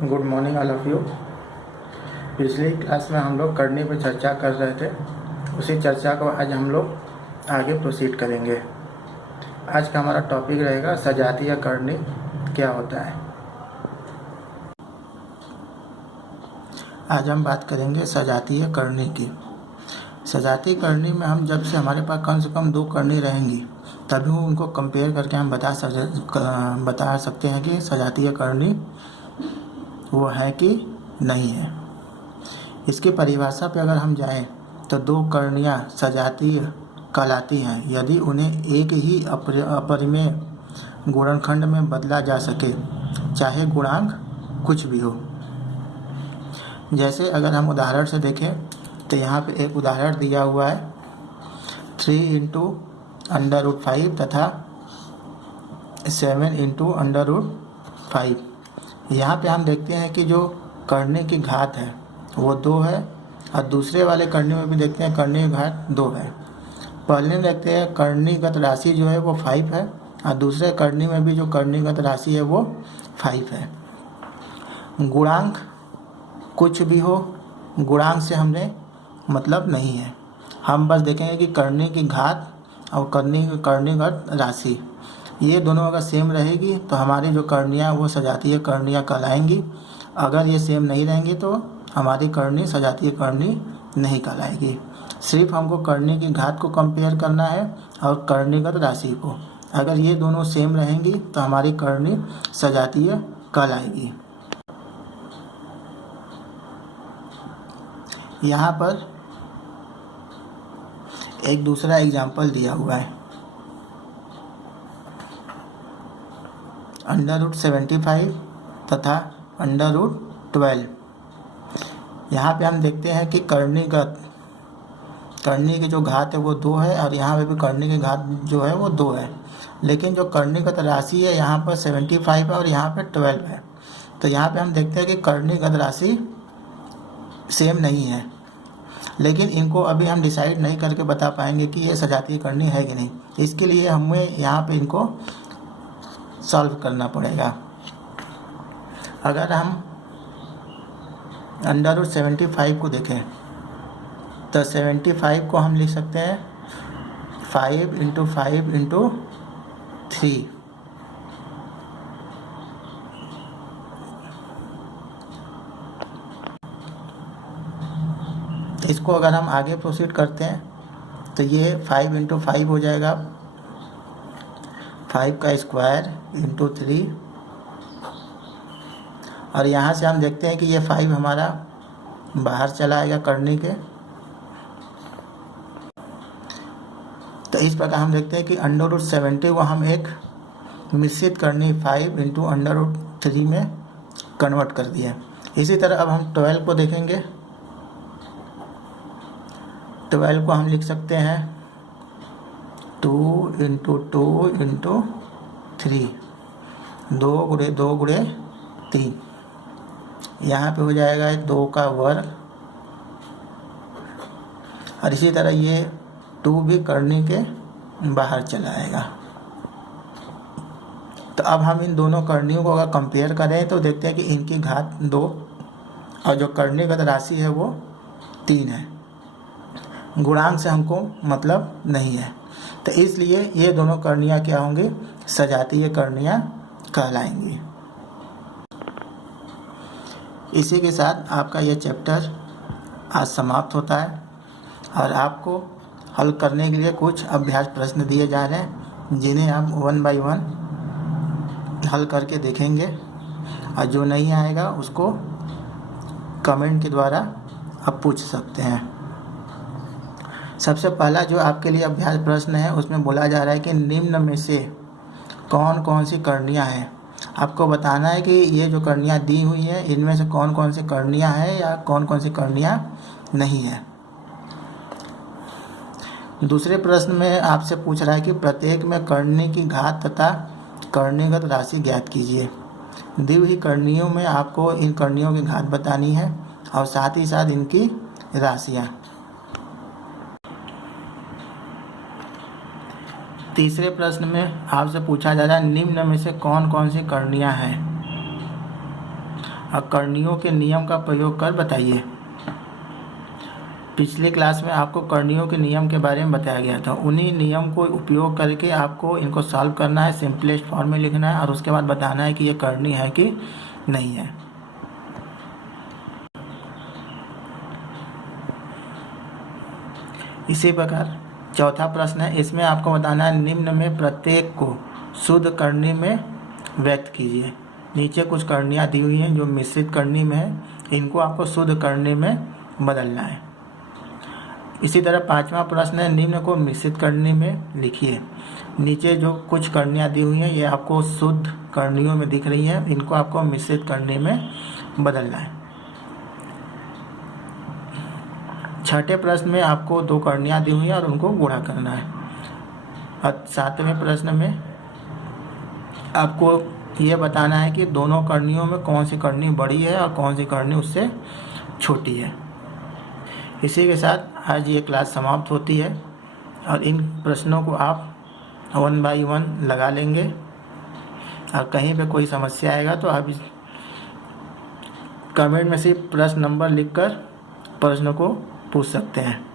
Good morning all of you. पिछली class में हम लोग करनी पर चर्चा कर रहे थे, उसी चर्चा को आज हम लोग आगे प्रोसीड करेंगे। आज का हमारा टॉपिक रहेगा सजातीय करनी क्या होता है। आज हम बात करेंगे सजातीय करनी की। सजातीय करनी में हम जब से हमारे पास कम से कम 2 करनी रहेंगी तभी उनको कंपेयर करके हम बता सकते हैं कि सजातीय करनी वो है कि नहीं है। इसकी परिभाषा पे अगर हम जाएं तो 2 करनियाँ सजातीय कहलाती हैं यदि उन्हें एक ही अपरिमेय गुणनखंड में बदला जा सके, चाहे गुणांक कुछ भी हो। जैसे अगर हम उदाहरण से देखें तो यहाँ पे एक उदाहरण दिया हुआ है 3 × √5 तथा 7 × √5। यहाँ पे हम देखते हैं कि जो करनी की घात है वो 2 है और दूसरे वाले करनी में भी देखते हैं करनी की घात 2 है। पहले में देखते हैं करणीगत राशि जो है वो 5 है और दूसरे करनी में भी जो करणीगत राशि है वो 5 है। गुणांक कुछ भी हो, गुणांक से हमने मतलब नहीं है। हम बस देखेंगे कि करनी की घात और करणीगत राशि ये दोनों अगर सेम रहेगी तो हमारी जो करनियाँ वो सजातीय करनियाँ कहलाएंगी। अगर ये सेम नहीं रहेंगी तो हमारी करनी सजातीय करनी नहीं कहलाएगी। सिर्फ हमको करनी की घात को कंपेयर करना है और करणीगत राशि को। अगर ये दोनों सेम रहेंगी तो हमारी करनी सजातीय कहलाएगी। यहाँ पर एक दूसरा एग्जाम्पल दिया हुआ है √75 तथा √12। यहाँ पे हम देखते हैं कि करनी की जो घात है वो 2 है और यहाँ पे भी करनी की घात जो है वो 2 है, लेकिन जो करणीगत राशि है यहाँ पर 75 है और यहाँ पे 12 है। तो यहाँ पे हम देखते हैं कि करणीगत राशि सेम नहीं है, लेकिन इनको अभी हम डिसाइड नहीं करके बता पाएंगे कि ये सजातीय करनी है कि नहीं। इसके लिए हमें यहाँ पे इनको सॉल्व करना पड़ेगा। अगर हम √75 को देखें तो 75 को हम लिख सकते हैं 5 × 5 × 3। इसको अगर हम आगे प्रोसीड करते हैं तो ये 5 × 5 हो जाएगा, 5 का स्क्वायर × 3। और यहाँ से हम देखते हैं कि ये 5 हमारा बाहर चला आएगा करनी के। तो इस प्रकार हम देखते हैं कि √70 को हम एक मिश्रित करनी 5 × √3 में कन्वर्ट कर दिया। इसी तरह अब हम 12 को देखेंगे। 12 को हम लिख सकते हैं 2 × 2 × 3, 2 × 2 × 3। यहाँ पे हो जाएगा 2 का वर्ग और इसी तरह ये 2 भी करनी के बाहर चला आएगा। तो अब हम इन दोनों करनियों को अगर कंपेयर करें तो देखते हैं कि इनकी घात 2 और जो करणीगत राशि है वो 3 है। गुणांक से हमको मतलब नहीं है, तो इसलिए ये दोनों करनियाँ क्या होंगी, सजातीय करनियाँ कहलाएंगी। इसी के साथ आपका ये चैप्टर आज समाप्त होता है और आपको हल करने के लिए कुछ अभ्यास प्रश्न दिए जा रहे हैं जिन्हें आप 1 बाय 1 हल करके देखेंगे और जो नहीं आएगा उसको कमेंट के द्वारा आप पूछ सकते हैं। सबसे पहला जो आपके लिए अभ्यास प्रश्न है उसमें बोला जा रहा है कि निम्न में से कौन कौन सी करनियाँ हैं। आपको बताना है कि ये जो करनियाँ दी हुई हैं इनमें से कौन कौन सी करनियाँ हैं या कौन कौन सी करनियाँ नहीं है। दूसरे प्रश्न में आपसे पूछ रहा है कि प्रत्येक में करनी की घात तथा करणीगत राशि ज्ञात कीजिए। दी हुई करनियों में आपको इन करनियों की घात बतानी है और साथ ही साथ इनकी राशियाँ। तीसरे प्रश्न में आपसे पूछा जा रहा है निम्न में से कौन कौन सी करनियाँ हैं। और करणियों के नियम का प्रयोग कर बताइए। पिछले क्लास में आपको करणियों के नियम के बारे में बताया गया था। उन्हीं नियम को उपयोग करके आपको इनको सॉल्व करना है, सिंपलेस्ट फॉर्म में लिखना है और उसके बाद बताना है कि ये करनी है कि नहीं है। इसी प्रकार चौथा प्रश्न है, इसमें आपको बताना है निम्न में प्रत्येक को शुद्ध करनी में व्यक्त कीजिए। नीचे कुछ करणियाँ दी हुई हैं जो मिश्रित करनी में है, इनको आपको शुद्ध करनी में बदलना है। इसी तरह पांचवा प्रश्न है, निम्न को मिश्रित करनी में लिखिए। नीचे जो कुछ करणियाँ दी हुई हैं ये आपको शुद्ध करणियों में दिख रही हैं, इनको आपको मिश्रित करनी में बदलना है। छठे प्रश्न में आपको दो करणियाँ दी हुई हैं और उनको गुणा करना है। और सातवें प्रश्न में आपको ये बताना है कि दोनों करणियों में कौन सी करनी बड़ी है और कौन सी करनी उससे छोटी है। इसी के साथ आज ये क्लास समाप्त होती है और इन प्रश्नों को आप 1 बाय 1 लगा लेंगे और कहीं पे कोई समस्या आएगा तो आप इस कमेंट में से प्रश्न नंबर लिखकर प्रश्न को पूछ सकते हैं।